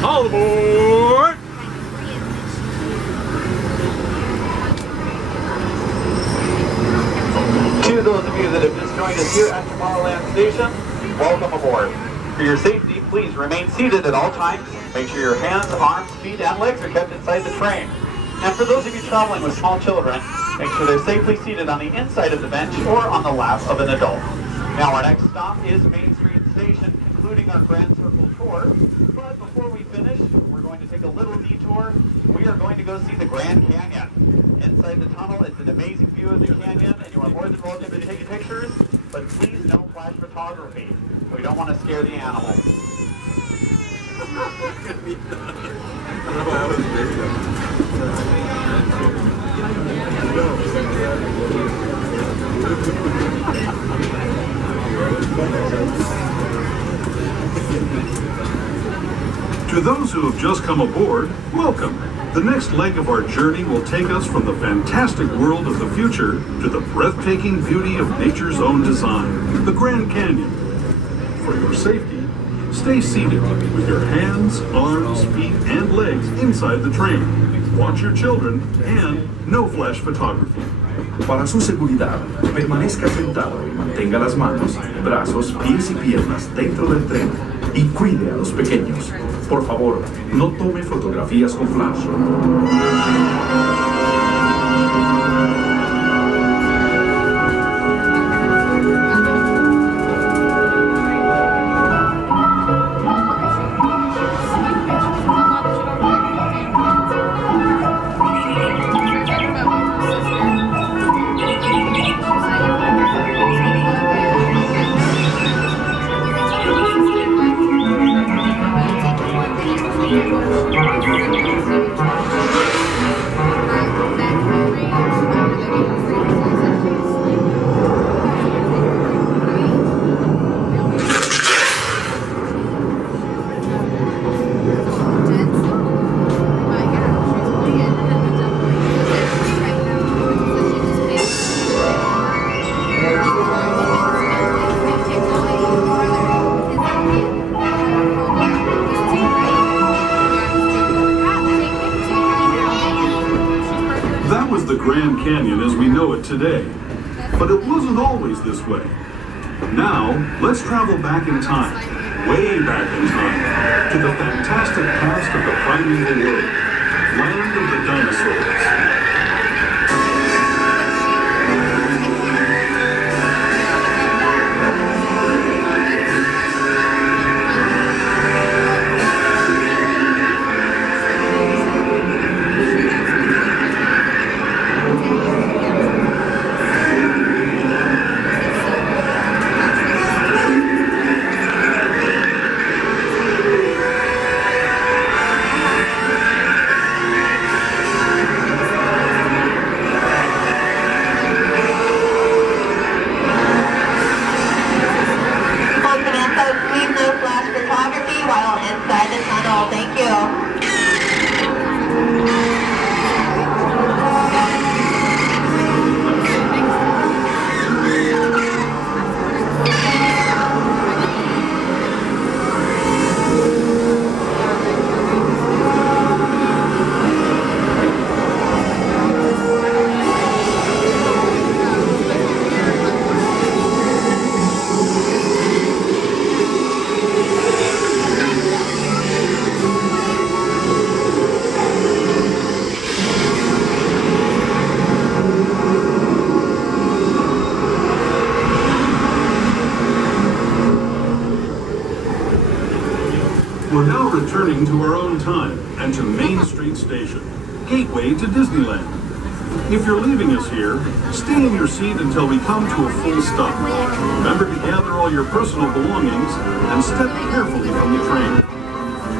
All aboard! To those of you that have just joined us here at Tomorrowland Station, welcome aboard. For your safety, please remain seated at all times. Make sure your hands, arms, feet, and legs are kept inside the train. And for those of you traveling with small children, make sure they're safely seated on the inside of the bench or on the lap of an adult. Now our next stop is Main Street Station, concluding our Grand Circle tour. But before we finish, we're going to take a little detour. We are going to go see the Grand Canyon. Inside the tunnel, it's an amazing view of the canyon, and you are more than welcome to take pictures, but please no flash photography. We don't want to scare the animals. To those who have just come aboard, welcome. The next leg of our journey will take us from the fantastic world of the future to the breathtaking beauty of nature's own design, the Grand Canyon. For your safety, stay seated with your hands, arms, feet, and legs inside the train. Watch your children and no flash photography. Para su seguridad, permanezca sentado y mantenga las manos, brazos, pies y piernas dentro del tren y cuide a los pequeños. Por favor, no tome fotografías con flash. The Grand Canyon as we know it today. But it wasn't always this way. Now, let's travel back in time, way back in time, to the fantastic past of the primeval world, land of the dinosaurs. We're now returning to our own time and to Main Street Station, gateway to Disneyland. If you're leaving us here, stay in your seat until we come to a full stop. Remember to gather all your personal belongings and step carefully from the train.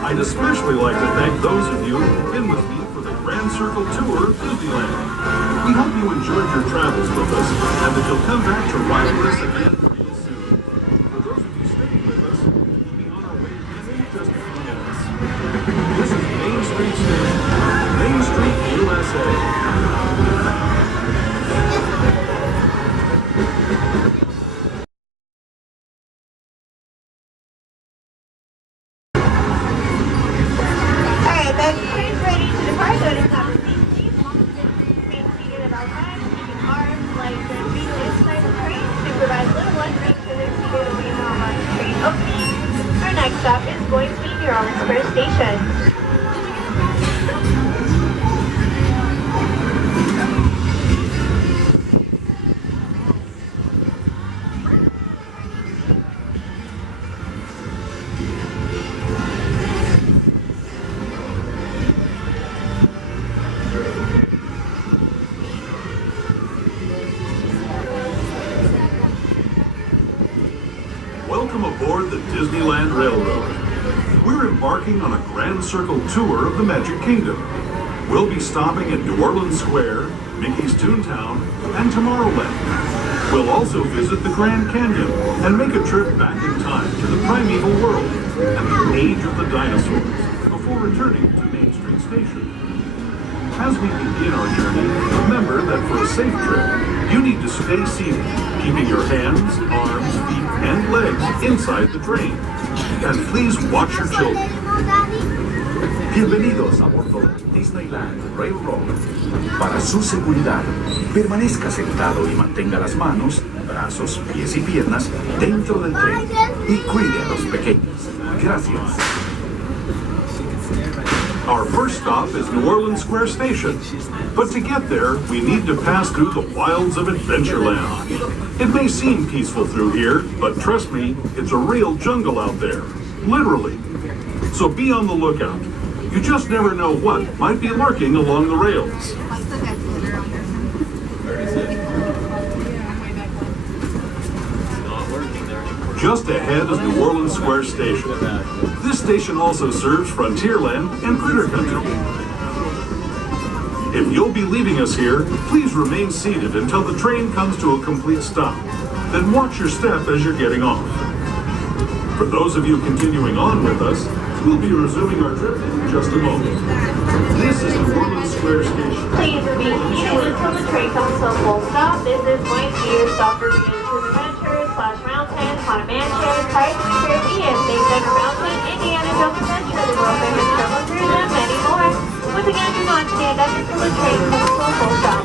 I'd especially like to thank those of you who've been with me for the Grand Circle Tour of Disneyland. We hope you enjoyed your travels with us and that you'll come back to ride with us again real soon. For those of you staying with us, we'll be on our way in just a few minutes. This is Main Street Station, Main Street, USA. Welcome aboard the Disneyland Railroad. We're embarking on a Grand Circle tour of the Magic Kingdom. We'll be stopping at New Orleans Square, Mickey's Toontown, and Tomorrowland. We'll also visit the Grand Canyon and make a trip back in time to the primeval world and the age of the dinosaurs before returning to Main Street Station. As we begin our journey, remember that for a safe trip, you need to stay seated, keeping your hands, arms, feet, and legs inside the train. And please watch your children. Bienvenidos a bordo de Disneyland Railroad. Para su seguridad, permanezca sentado y mantenga las manos, brazos, pies y piernas dentro del tren y cuide a los pequeños. Gracias. Our first stop is New Orleans Square Station. But to get there, we need to pass through the wilds of Adventureland. It may seem peaceful through here, but trust me, it's a real jungle out there. Literally. So be on the lookout. You just never know what might be lurking along the rails. Just ahead is New Orleans Square Station. This station also serves Frontierland and Critter Country. If you'll be leaving us here, please remain seated until the train comes to a complete stop. Then watch your step as you're getting off. For those of you continuing on with us, we'll be resuming our trip in just a moment. This is New Orleans Square Station. Please remain seated until the train comes to a full stop. This is going to be your stop for Adventures /Mountain, Haunted Mansion, Pirates of the Caribbean, Big Thunder Mountain, Indiana Jones Adventure, the World Famous Jungle Cruise, and many more. Once again, do not stand up until the train comes to a full stop.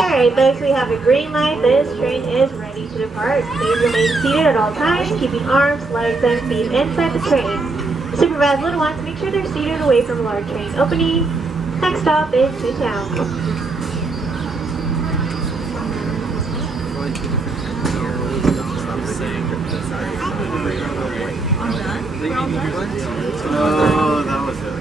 Alright folks, we have a green light. This train is ready to depart. Please remain seated at all times, keeping arms, legs, and feet inside the train. Supervise little ones to make sure they're seated away from a large train opening. Next stop is Toontown. Oh, that was it.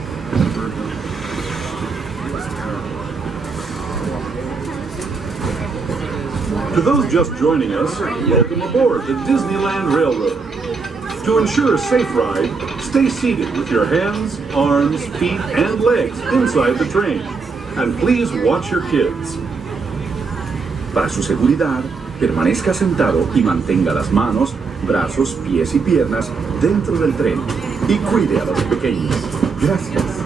To those just joining us, welcome aboard the Disneyland Railroad. To ensure a safe ride, stay seated with your hands, arms, feet, and legs inside the train. And please watch your kids. Para su seguridad, permanezca sentado y mantenga las manos, brazos, pies y piernas dentro del tren y cuide a los pequeños. Gracias.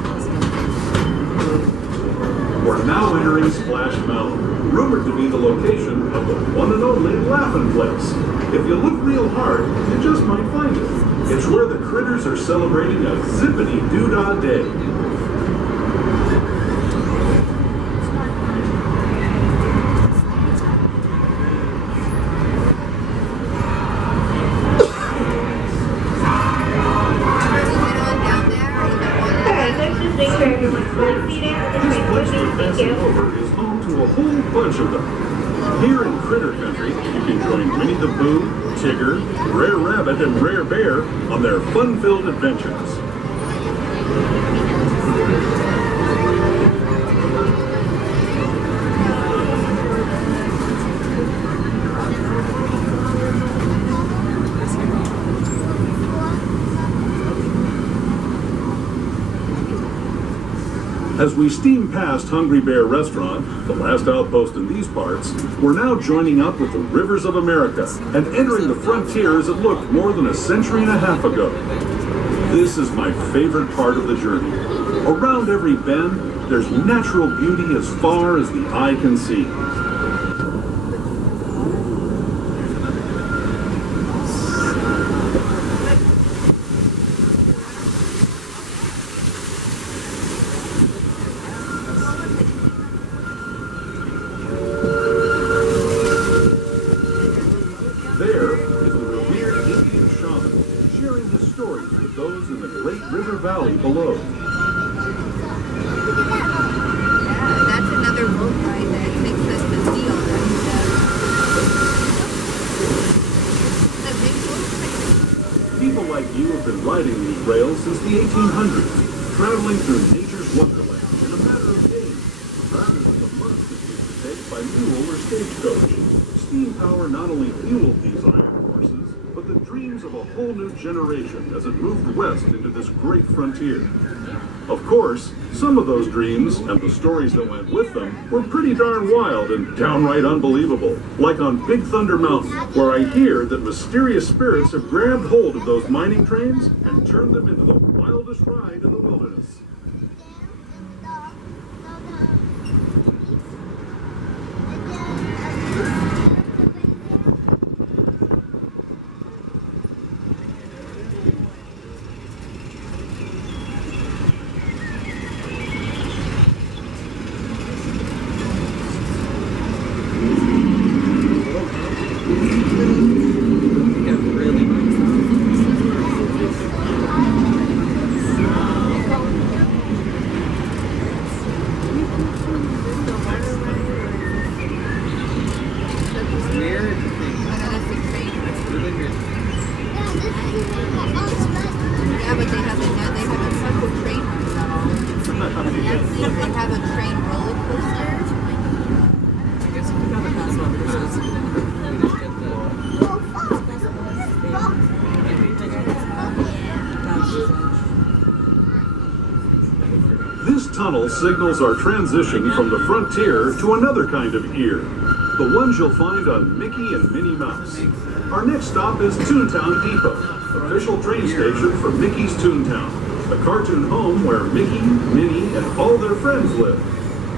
We're now entering Splash Mountain, rumored to be the location of the one and only Laugh-In Place. If you look real hard, you just might find it. It's where the critters are celebrating a zippity-doo-dah day. This place we're passing over is home to a whole bunch of them. Here in Critter Country, you can join Winnie the Pooh, Tigger, Rare Rabbit, and Rare Bear on their fun-filled adventures. As we steam past Hungry Bear Restaurant, the last outpost in these parts, we're now joining up with the rivers of America and entering the frontier as it looked more than a century and a half ago. This is my favorite part of the journey. Around every bend, there's natural beauty as far as the eye can see. Valley below. That's another boat ride that takes us to see all that stuff. People like you have been riding these rails since the 1800s, traveling through nature's wonderland in a matter of days, rather than the months it used to take by mule or stagecoach. Steam power not only fueled these iron horses, but the dreams of a whole new generation as it moved west into this great frontier. Of course, some of those dreams and the stories that went with them were pretty darn wild and downright unbelievable, like on Big Thunder Mountain, where I hear that mysterious spirits have grabbed hold of those mining trains and turned them into the wildest ride in the wilderness. Tunnel signals our transition from the frontier to another kind of ear, the ones you'll find on Mickey and Minnie Mouse. Our next stop is Toontown Depot, official train station for Mickey's Toontown, the cartoon home where Mickey, Minnie, and all their friends live.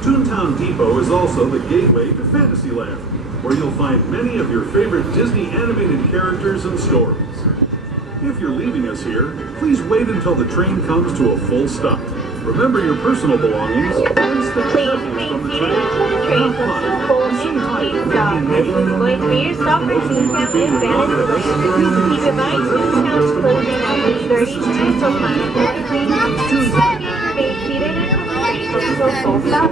Toontown Depot is also the gateway to Fantasyland, where you'll find many of your favorite Disney animated characters and stories. If you're leaving us here, please wait until the train comes to a full stop. Remember your personal belongings and step Please carefully from the remain train. seated until the train comes to a full and complete stop. This is going to be your stop for Toontown and Fantasyland. Keep in mind, Toontown's closing at 8:30 tonight, so plan accordingly. Please remain seated until the train comes to a full stop.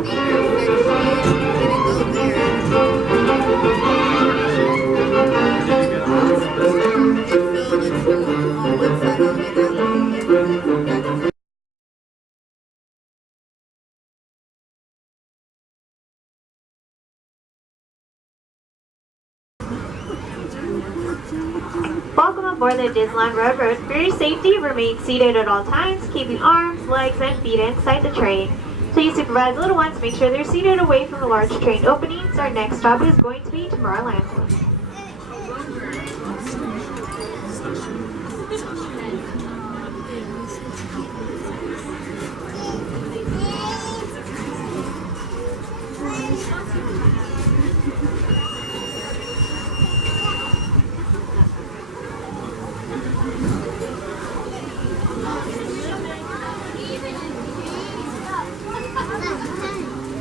Welcome aboard the Disneyland Railroad. For your safety, remain seated at all times, keeping arms, legs, and feet inside the train. Please supervise little ones, make sure they're seated away from the large train openings. Our next stop is going to be Tomorrowland.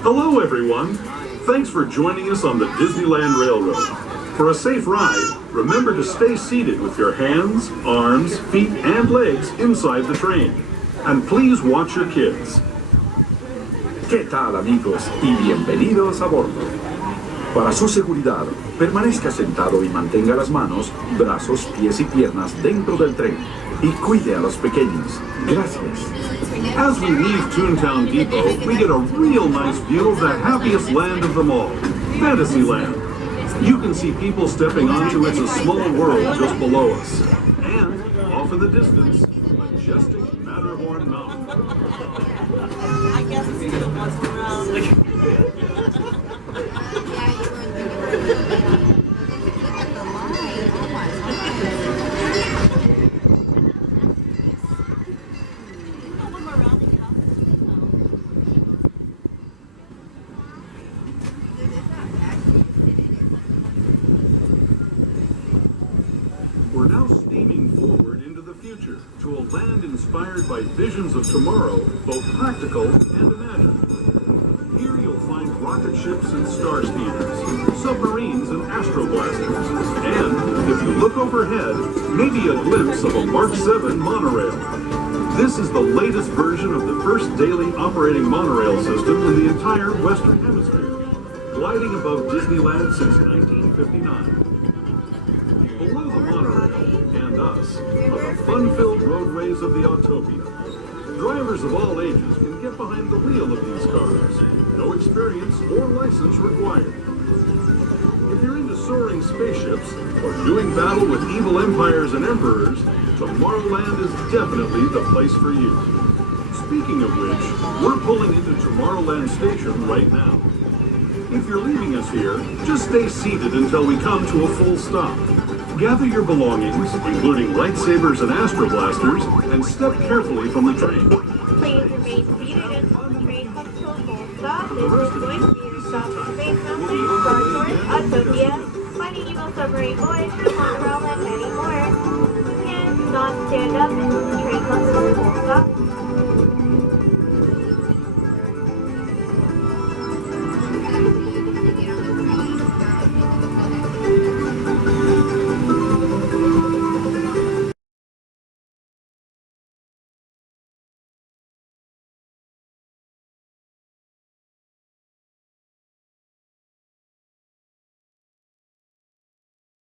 Hello, everyone. Thanks for joining us on the Disneyland Railroad. For a safe ride, remember to stay seated with your hands, arms, feet, and legs inside the train. And please watch your kids. ¿Qué tal, amigos? Y bienvenidos a bordo. Para su seguridad, permanezca sentado y mantenga las manos, brazos, pies y piernas dentro del tren. Y cuide a los pequeños. Gracias. As we leave Toontown Depot, we get a real nice view of the happiest land of them all, Fantasyland. You can see people stepping onto It's a Small World just below us. And, off in the distance, majestic Matterhorn Mountain. guess it's still once around. Like, Yeah, you were look at the line. Oh my one more round and get off. We're now steaming forward into the future to a land inspired by visions of tomorrow, both practical and imagined. Here you'll find rocket ships and star steamers, submarines and astroblasters, and, if you look overhead, maybe a glimpse of a Mark 7 monorail. This is the latest version of the first daily operating monorail system in the entire Western Hemisphere, gliding above Disneyland since 1959. Below the monorail and us are the fun-filled roadways of the Autopia. Drivers of all ages can get behind the wheel of these cars. No experience or license required. If you're into soaring spaceships or doing battle with evil empires and emperors, Tomorrowland is definitely the place for you. Speaking of which, we're pulling into Tomorrowland Station right now. If you're leaving us here, just stay seated until we come to a full stop. Gather your belongings, including lightsabers and astroblasters, and step carefully from the train. Please remain seated until the train comes to a full stop. This is going to be your stop at Space Mountain, Star Tours, Autopia, Finding Evil Submarine Boys, Tomorrowland, and many more. And do not stand up until the train comes to a full stop.